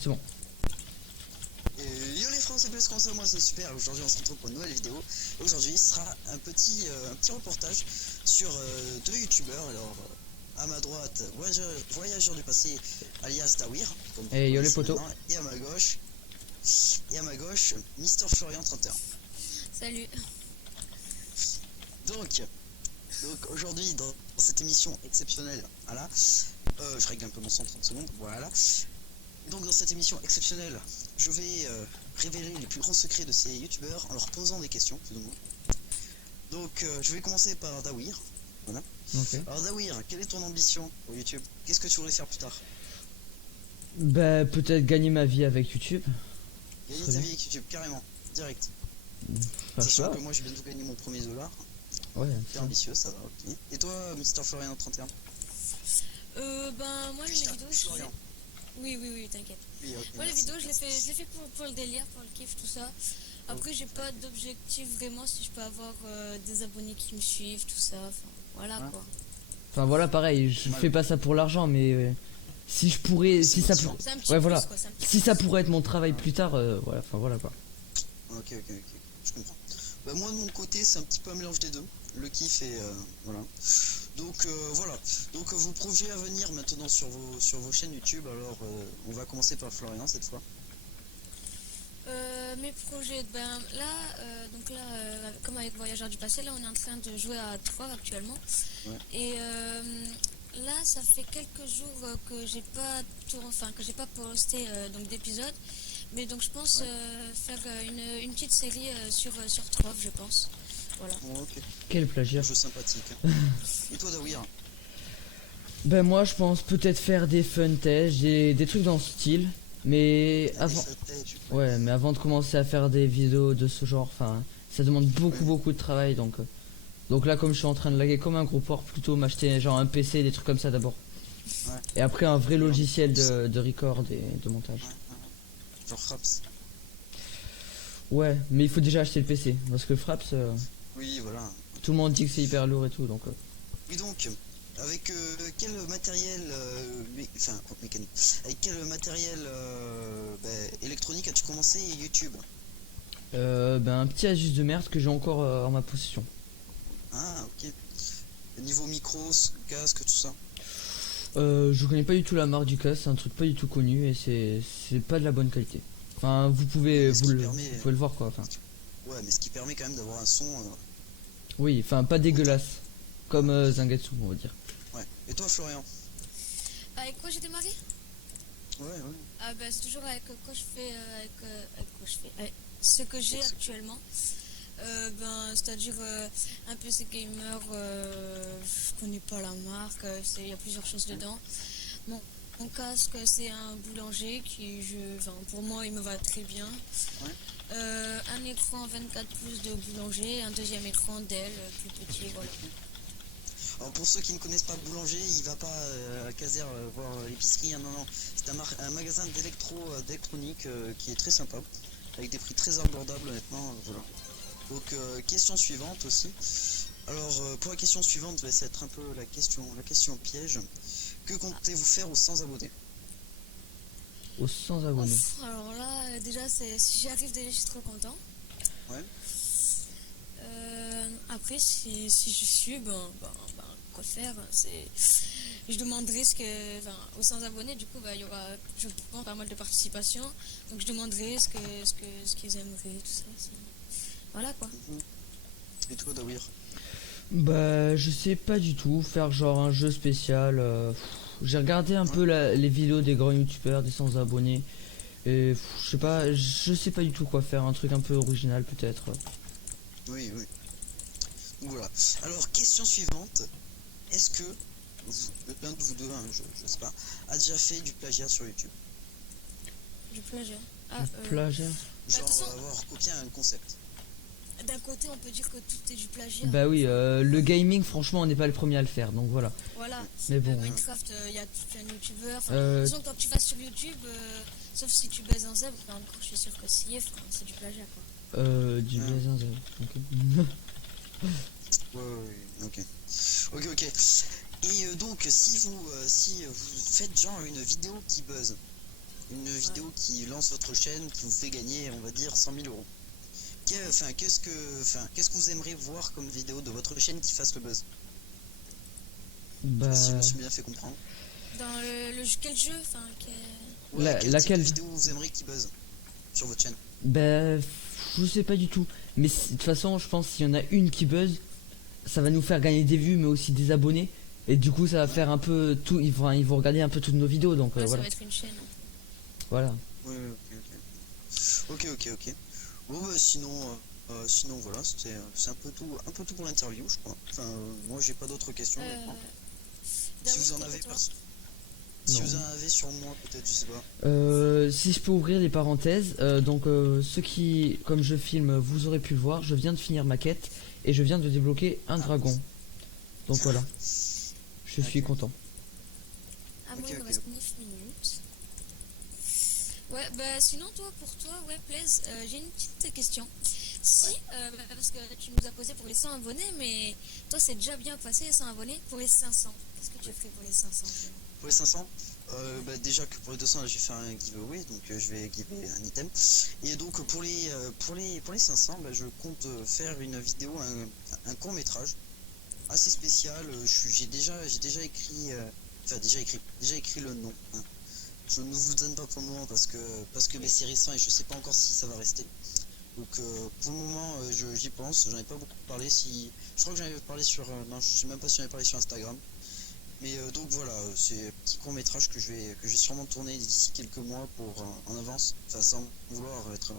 C'est bon. Et yo les frères, c'est plus comme ça, moi c'est super. Aujourd'hui on se retrouve pour une nouvelle vidéo. Aujourd'hui ce sera un petit reportage sur deux youtubeurs. Alors à ma droite, voyageur du passé alias Tawir. Et yo les potos. Et à ma gauche, Mister Florian 31. Salut. Donc aujourd'hui dans cette émission exceptionnelle, voilà, je règle un peu mon son 30 secondes, voilà. Donc dans cette émission exceptionnelle, je vais révéler les plus grands secrets de ces youtubeurs en leur posant des questions, plus ou moins. Donc je vais commencer par Dawir, voilà. Okay. Alors Dawir, quelle est ton ambition pour YouTube? Qu'est-ce que tu voudrais faire plus tard? Bah peut-être gagner ma vie avec YouTube. Gagner ta vie avec YouTube, carrément, direct. Sachant que moi je viens de gagner mon premier dollar. Ouais. T'es ambitieux, ça va, ok. Et toi, Mister Florian 31? Ben moi les vidéos Florian. Oui, t'inquiète. Oui, okay, Moi les vidéos je les fais pour le délire, pour le kiff, tout ça. Après j'ai pas d'objectif vraiment, si je peux avoir des abonnés qui me suivent, tout ça, enfin voilà quoi. Enfin voilà, pareil, je fais pas ça pour l'argent, mais si je pourrais, si ça pourrait, ouais voilà, si ça pourrait être mon travail plus tard, voilà, enfin voilà quoi. Ok, je comprends. Bah moi de mon côté c'est un petit peu un mélange des deux, le kiff et voilà. Donc voilà, donc vos projets à venir maintenant sur vos chaînes YouTube. Alors on va commencer par Florian cette fois. Mes projets, ben là, donc là, comme avec Voyageur du passé, là on est en train de jouer à 3 actuellement. Ouais. Et là, ça fait quelques jours que j'ai pas que j'ai pas posté donc d'épisodes. Mais donc je pense faire une petite série sur Trove, je pense. Voilà. Oh, ok. Quel plaisir. Jeu sympathique. Et toi Dawir? Ben moi je pense peut-être faire des fun tests, des trucs dans ce style. Mais avant, ouais, mais avant de commencer à faire des vidéos de ce genre, enfin, ça demande beaucoup de travail, donc là comme je suis en train de laguer comme un gros porc, plutôt m'acheter genre un PC, des trucs comme ça d'abord, et après un vrai logiciel de record et de montage. Genre Fraps. Ouais, mais il faut déjà acheter le PC, parce que Fraps, Oui voilà. tout le monde dit que c'est hyper lourd et tout, donc. Oui donc. Avec quel matériel mécanique, avec quel matériel électronique as-tu commencé YouTube? Ben un petit Asus de merde que j'ai encore en ma possession. Ah ok. Niveau micro, casque, tout ça? Je connais pas du tout la marque du casque, c'est un truc pas du tout connu et c'est pas de la bonne qualité. Enfin vous pouvez le voir quoi. Enfin. Ouais mais ce qui permet quand même d'avoir un son. Oui, enfin pas dégueulasse. Comme Zangetsu on va dire. Ouais. Et toi Florian? Avec quoi j'ai démarré? Ouais. Ah bah c'est toujours avec quoi je fais, avec ce que j'ai actuellement. Ben c'est-à-dire un PC gamer, je connais pas la marque, il y a plusieurs choses dedans. Mon casque c'est un boulanger pour moi il me va très bien. Ouais. Un écran 24 pouces de boulanger, un deuxième écran Dell plus petit, voilà. Alors pour ceux qui ne connaissent pas Boulanger, il va pas à Caser voir l'épicerie, hein, non, c'est un magasin d'électronique qui est très sympa, avec des prix très abordables honnêtement, voilà. Donc question suivante aussi. Alors pour la question suivante, ça va être un peu la question piège. Que comptez-vous faire aux 100 abonnés? Aux 100 abonnés. Alors là déjà si j'y arrive déjà je suis trop content. Ouais. Après si je suis quoi faire, je demanderai aux 100 abonnés, du coup il y aura je pense pas mal de participation, donc je demanderai ce qu'ils aimeraient, tout ça, voilà quoi. Et toi Dawir? Bah je sais pas du tout, faire genre un jeu spécial, j'ai regardé un peu les vidéos des grands youtubeurs, des 100 abonnés, et je sais pas du tout quoi faire, un truc un peu original peut-être. Oui. Voilà. Alors question suivante. Est-ce que l'un de vous deux, hein, je sais pas, a déjà fait du plagiat sur YouTube? Du plagiat. Plagiat. Genre avoir copié un concept. D'un côté on peut dire que tout est du plagiat. Bah oui, le gaming franchement on n'est pas le premier à le faire, donc voilà. Voilà. Mais bon. Minecraft, il y a plein de youtubeurs. De toute façon, quand tu vas sur YouTube, sauf si tu baises un zèbre, encore je suis sûr que c'est du plagiat quoi. Du baiser un zèbre. Ok. Ok. Et donc si vous faites genre une vidéo qui buzz, Une vidéo qui lance votre chaîne, qui vous fait gagner, on va dire, 100 000 euros. Qu'est-ce que vous aimeriez voir comme vidéo de votre chaîne qui fasse le buzz? Je sais pas si je me Bah, suis bien fait comprendre. Dans quel jeu, enfin, Ouais, quel type laquelle? de vidéo vous aimeriez qui buzz sur votre chaîne? Bah, je sais pas du tout. Mais de toute façon, je pense s'il y en a une qui buzz, ça va nous faire gagner des vues, mais aussi des abonnés. Et du coup, ça va faire un peu tout. Ils vont regarder un peu toutes nos vidéos, donc ouais, ça voilà. va être une chaîne. Voilà. Ouais, ok. Bon, bah, sinon voilà, c'est un peu tout pour l'interview, je crois. Enfin, moi j'ai pas d'autres questions maintenant. Si vous en avez, si Non. vous en avez sur moi, peut-être, je sais pas. Si je peux ouvrir les parenthèses, ceux qui, comme je filme, vous aurez pu le voir, je viens de finir ma quête et je viens de débloquer un dragon. Donc voilà, je suis content. Ah, moi, Ok, il me ok. reste 9 minutes. Ouais, bah sinon, pour toi, ouais, Blaise, j'ai une petite question. Si, parce que tu nous as posé pour les 100 abonnés, mais toi, c'est déjà bien passé les 100 abonnés. Pour les 500, qu'est-ce que tu ferais pour les 500 vraiment? Pour les 500, bah, déjà que pour les 200, là, j'ai fait un giveaway, donc je vais giveaway un item. Et donc pour les 500, bah, je compte faire une vidéo, un court métrage assez spécial. J'ai déjà écrit, déjà écrit le nom. Hein. Je ne vous donne pas pour le moment parce que c'est récent et je sais pas encore si ça va rester. Donc pour le moment, j'y pense. J'en ai pas beaucoup parlé. Je crois que j'en avais parlé sur, non, je sais même pas si j'en avais parlé sur Instagram. Mais donc voilà, c'est un petit court métrage que je vais sûrement tourner d'ici quelques mois pour en avance. Enfin, sans vouloir être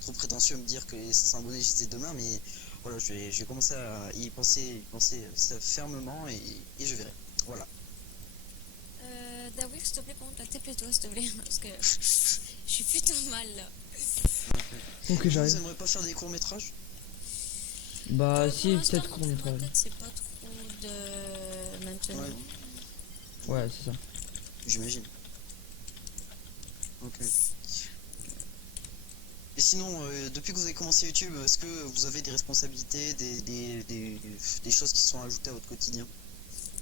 trop prétentieux à me dire que les 500 abonnés j'étais demain, mais voilà, je vais commencer à y penser ça fermement et je verrai. Voilà. Dawir, s'il te plaît, par contre, tais-toi, s'il te plaît, parce que je suis plutôt mal là. Ok, Vous j'arrive. aimeriez pas faire des courts métrages? Bah, Pour si, l'instant, peut-être court dans ma métrage. tête, c'est pas trop de maintenant. Ouais, c'est ça. J'imagine. Ok. Et sinon, depuis que vous avez commencé YouTube, est-ce que vous avez des responsabilités, des choses qui sont ajoutées à votre quotidien?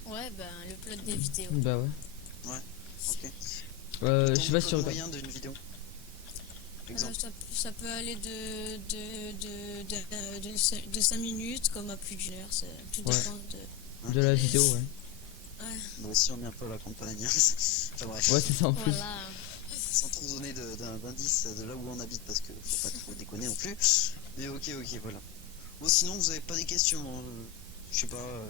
Ouais, ben, le plot des vidéos. Bah ouais. Ouais, ok. Je Le sais pas si tu temps regardes. moyen d'une vidéo, par exemple. Ça peut aller de 5 minutes comme à plus d'une heure. Tout Ouais. dépend de. De la vidéo, ouais. Ouais, Moi aussi, on est un peu à la campagne. Enfin bref, Ouais, c'est ça en plus. voilà. sans trop donner d'indices de là où on habite parce que faut pas trop déconner non plus. Mais ok, voilà. Bon, sinon, vous avez pas des questions, hein, je sais pas.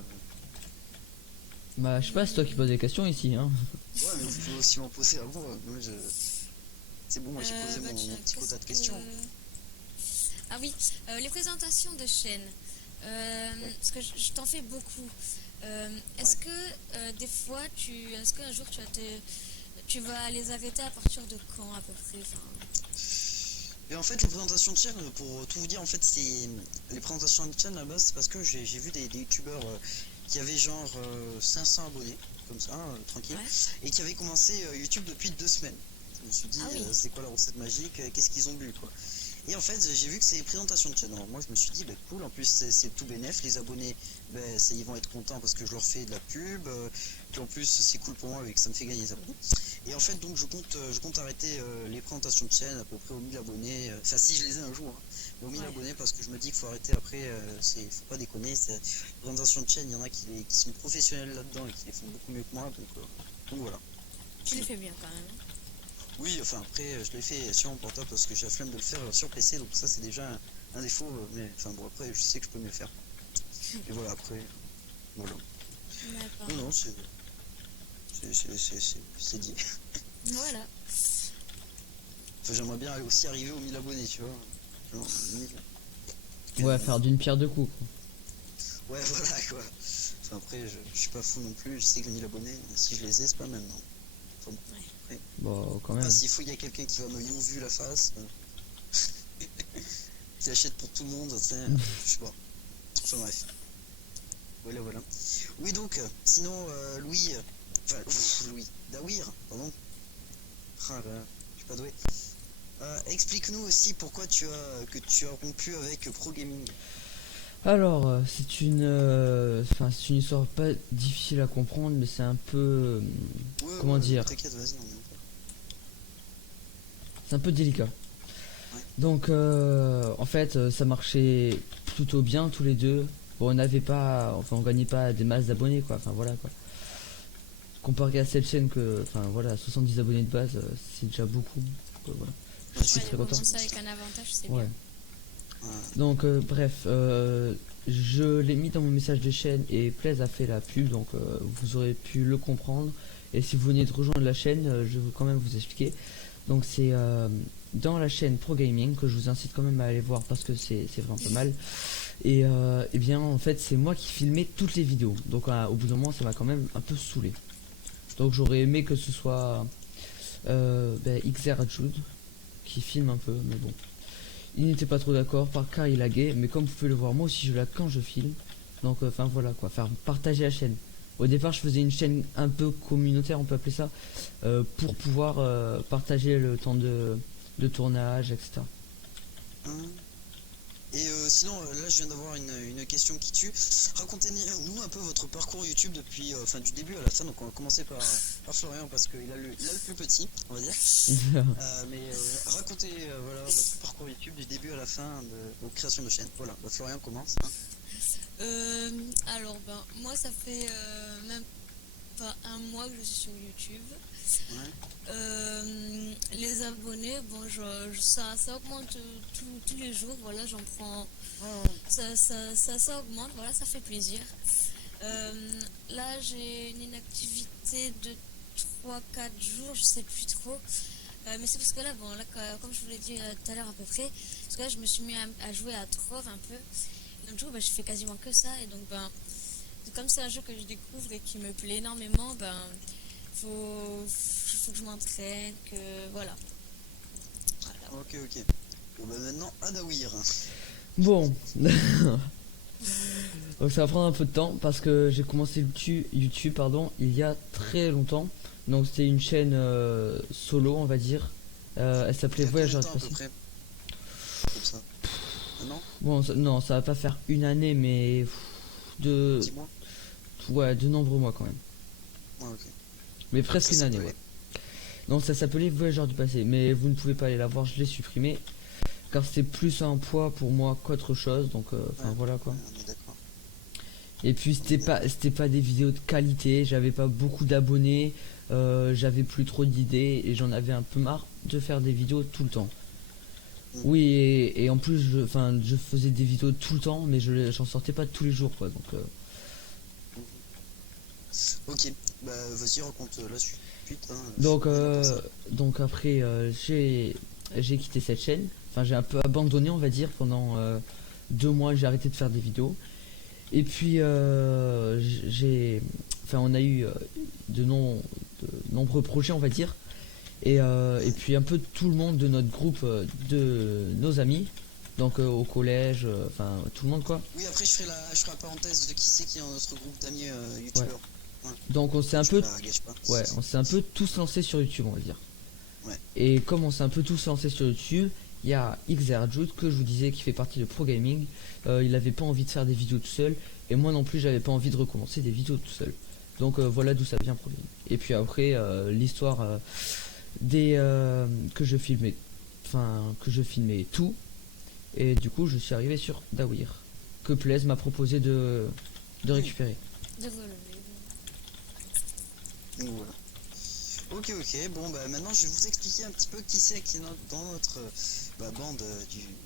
Bah, je sais pas, c'est toi qui poses des questions ici, hein. Ouais, mais vous pouvez aussi m'en poser à vous. Moi, c'est bon, moi j'ai posé Bah, mon tiens, petit quota de questions. Ah oui, les présentations de chaînes. Parce que je t'en fais beaucoup. Est-ce que des fois, est-ce qu'un jour tu vas les arrêter à partir de quand à peu près? Enfin, Et en fait, les présentations de chaîne, pour tout vous dire, en fait, c'est les présentations de chaîne là-bas, c'est parce que j'ai vu des youtubeurs qui avaient genre 500 abonnés, comme ça, tranquille, ouais. et qui avaient commencé YouTube depuis 2 semaines. Je me suis dit, Ah oui. c'est quoi la recette magique, qu'est-ce qu'ils ont bu, quoi. Et en fait, j'ai vu que c'est les présentations de chaîne. Alors moi, je me suis dit, bah, cool, en plus, c'est tout bénef, les abonnés, bah, ils vont être contents parce que je leur fais de la pub, puis en plus, c'est cool pour moi et que ça me fait gagner des abonnés. Et en fait, donc, je compte arrêter les présentations de chaîne à peu près aux 1000 abonnés, enfin, si je les ai un jour, hein, mais aux 1000 Ouais. abonnés, parce que je me dis qu'il faut arrêter après, faut pas déconner, les présentations de chaîne, il y en a qui sont professionnels là-dedans et qui les font beaucoup mieux que moi, donc voilà. Tu les fais bien quand même. Oui, enfin après, je l'ai fait sur mon portable parce que j'ai la flemme de le faire sur PC, donc ça c'est déjà un défaut, mais enfin bon, après je sais que je peux mieux faire. Et voilà, après, voilà. D'accord. Non, c'est dit. Voilà. Enfin, j'aimerais bien aussi arriver aux 1000 abonnés, tu vois. Genre, 1000. Ouais, faire d'une pierre deux coups, quoi. Ouais, voilà quoi. Enfin après, je suis pas fou non plus, je sais que les 1000 abonnés, si je les ai, c'est pas maintenant. Enfin, bon, après. Bon, quand Enfin, même. s'il faut, il y a quelqu'un qui va me vu la face. Qui achète pour tout le monde, tu sais, je sais pas. Enfin bref. Voilà. Oui donc, sinon Louis, Dawir, pardon. Ah là, je suis pas doué. Explique-nous aussi pourquoi tu as rompu avec Pro Gaming. Alors, c'est une histoire pas difficile à comprendre, mais c'est un peu, Ouais, comment dire. T'inquiète, vas-y, on est c'est un peu délicat. Donc en fait ça marchait plutôt bien tous les deux. Bon, on n'avait pas, enfin on gagnait pas des masses d'abonnés quoi, enfin voilà quoi. Comparé à cette chaîne que, enfin voilà, 70 abonnés de base, c'est déjà beaucoup. Voilà. Je suis très content. Ça avec un avantage, c'est Ouais. bien. Donc bref, je l'ai mis dans mon message de chaîne et Plaise a fait la pub, donc vous aurez pu le comprendre. Et si vous venez de rejoindre la chaîne, je vais quand même vous expliquer. Donc c'est dans la chaîne Pro Gaming que je vous incite quand même à aller voir parce que c'est vraiment pas mal. Et bien en fait c'est moi qui filmais toutes les vidéos. Donc au bout d'un moment ça m'a quand même un peu saoulé. Donc j'aurais aimé que ce soit XR Jude qui filme un peu, mais bon. Il n'était pas trop d'accord, car il laguait, mais comme vous pouvez le voir, moi aussi je lag quand je filme. Donc enfin voilà quoi, faire partager la chaîne. Au départ je faisais une chaîne un peu communautaire, on peut appeler ça, pour pouvoir partager le temps de tournage, etc. Et sinon, là, je viens d'avoir une question qui tue. Racontez-nous un peu votre parcours YouTube depuis, enfin, du début à la fin. Donc, on va commencer par Florian parce qu'il a le plus petit, on va dire. Mais racontez voilà, votre parcours YouTube du début à la fin de vos créations de chaîne. Voilà, bah, Florian commence. Alors, ben, moi, ça fait même pas un mois que je suis sur YouTube. Les abonnés, bon, ça augmente tous les jours, voilà, j'en prends, ça augmente, voilà, ça fait plaisir. Là, j'ai une inactivité de 3-4 jours, je sais plus trop, mais c'est parce que là, bon, là, comme je vous l'ai dit tout à l'heure à peu près, parce que là, je me suis mis à jouer à Trove un peu, et donc du coup, ben, je fais quasiment que ça, et donc, ben, comme c'est un jeu que je découvre et qui me plaît énormément, ben, faut que je m'entraîne, que voilà. Ok. Bon, bah maintenant, Adawir. Bon. Donc ça va prendre un peu de temps parce que j'ai commencé YouTube pardon, il y a très longtemps. Donc c'était une chaîne solo on va dire. Elle s'appelait Voyageur du Passé. Comme ça. Non. Bon non ça va pas faire une année mais de 10 mois. Ouais de nombreux mois quand même. Ouais, ok. Mais presque une année ouais. Donc ça s'appelait Voyageur du Passé mais vous ne pouvez pas aller la voir, je l'ai supprimé car c'était plus un poids pour moi qu'autre chose donc enfin voilà quoi. On est d'accord. Et puis c'était pas des vidéos de qualité, j'avais pas beaucoup d'abonnés, j'avais plus trop d'idées et j'en avais un peu marre de faire des vidéos tout le temps. Oui et en plus je faisais des vidéos tout le temps mais j'en sortais pas tous les jours quoi donc Ok, bah vas-y raconte la suite. Donc après j'ai quitté cette chaîne, enfin j'ai un peu abandonné on va dire pendant 2 mois j'ai arrêté de faire des vidéos. Et puis on a eu de nombreux projets on va dire et puis un peu tout le monde de notre groupe de nos amis donc au collège enfin tout le monde quoi. Oui après je ferai la parenthèse de qui c'est qui est dans notre groupe d'amis youtubeurs. Ouais. Donc on s'est un peu tous lancés sur YouTube on va dire. Ouais. Et comme on s'est un peu tous lancés sur YouTube, il y a XR Jude que je vous disais qui fait partie de Pro Gaming. Il avait pas envie de faire des vidéos tout seul et moi non plus j'avais pas envie de recommencer des vidéos tout seul. Donc voilà d'où ça vient Pro Gaming. Et puis après l'histoire que je filmais tout et du coup je suis arrivé sur Dawir que Plaise m'a proposé de récupérer. Voilà. Ok, bon bah maintenant je vais vous expliquer un petit peu qui c'est qui est dans notre bande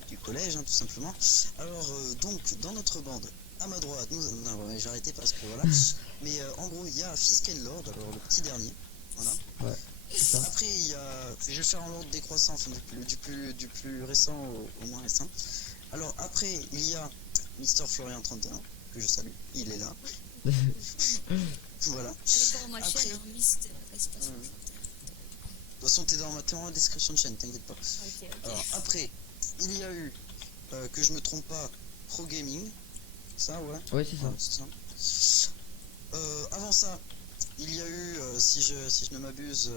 du collège tout simplement. Alors donc dans notre bande, à ma droite, j'ai arrêté parce que voilà, mais en gros il y a Fisken Lord, alors le petit dernier, voilà. Ouais, c'est ça. Après il y a, je vais faire en ordre décroissant, enfin du plus récent au moins récent. Alors après il y a Mister Florian 31, que je salue, il est là. Voilà. Allez voir ma chaîne, Mister Espace. De toute façon, t'es dans la description de chaîne, t'inquiète pas. Okay. Alors, après, il y a eu, que je me trompe pas, Pro Gaming. Ça, ouais. Ouais, c'est ça. Ouais, c'est ça. Avant ça, il y a eu, si je ne m'abuse,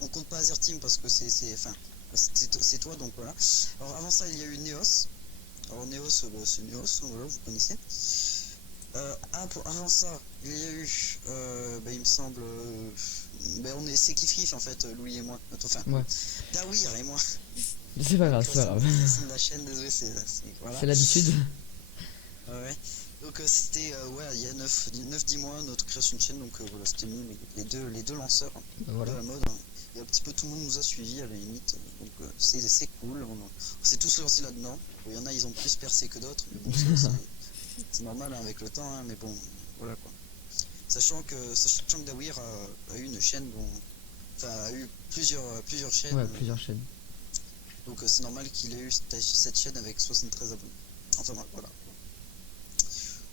on compte pas Azerteam parce que c'est toi, donc voilà. Alors, avant ça, il y a eu Neos. Alors, Neos, c'est Neos, voilà, vous connaissez. Avant ça, il y a eu, il me semble, ben c'est kiff en fait, Louis et moi. Enfin, Ouais. Dawir et moi. C'est pas grave, c'est pas grave. C'est de la chaîne, désolé, voilà. C'est l'habitude. Ouais. Donc c'était ouais, il y a 9-10 mois notre création de chaîne, donc voilà, c'était nous les deux lanceurs Voilà. de la mode. Et un petit peu tout le monde nous a suivis à la limite, donc c'est cool. On s'est tous lancés là-dedans. Il y en a, ils ont plus percé que d'autres, mais bon, c'est normal hein, avec le temps, hein, mais bon, voilà quoi. Sachant que Dawir a eu une chaîne, enfin a eu plusieurs chaînes. Ouais, plusieurs chaînes. Donc c'est normal qu'il ait eu cette chaîne avec 73 abonnés. Enfin voilà.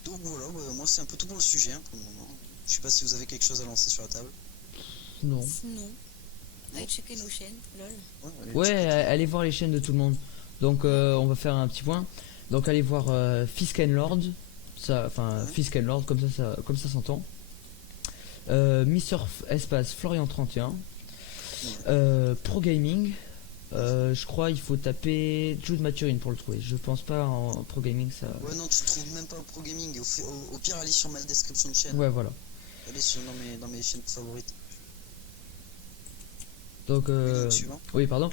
Donc voilà, moi c'est un peu tout pour le sujet hein, pour le moment. Je sais pas si vous avez quelque chose à lancer sur la table. Non. Non. Allez checker nos chaînes, lol. Ouais, allez voir les chaînes de tout le monde. Donc on va faire un petit point. Donc allez voir Fisk and Lord, ça, enfin Fisk and Lord comme ça s'entend. Mister Espace Florian 31. Pro Gaming. Je crois il faut taper Jude Maturine pour le trouver. Je pense pas en Pro Gaming ça. Ouais non, tu trouves même pas au Pro Gaming. Au pire allez sur ma description de chaîne. Ouais voilà. Allez dans mes chaînes favorites. Donc oui pardon.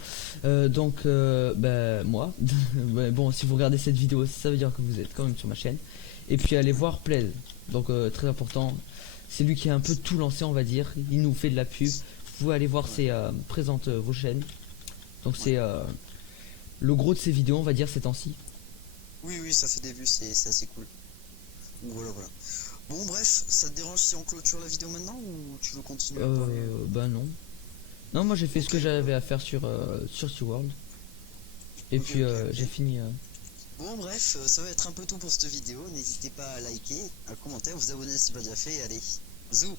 Donc moi. Bon si vous regardez cette vidéo ça veut dire que vous êtes quand même sur ma chaîne. Et puis allez voir Plaid. Donc très important. C'est lui qui a un peu tout lancé on va dire. Il nous fait de la pub. Vous pouvez aller voir présente vos chaînes. Donc c'est le gros de ces vidéos on va dire ces temps-ci. Oui ça fait des vues, c'est assez cool. Donc voilà. Bon bref, ça te dérange si on clôture la vidéo maintenant ou tu veux continuer Bah non. Non moi j'ai fait ce que j'avais à faire sur SeaWorld. Et puis j'ai fini. Bon bref, ça va être un peu tout pour cette vidéo. N'hésitez pas à liker, à commenter, à vous abonner si ce n'est pas déjà fait. Allez, zou.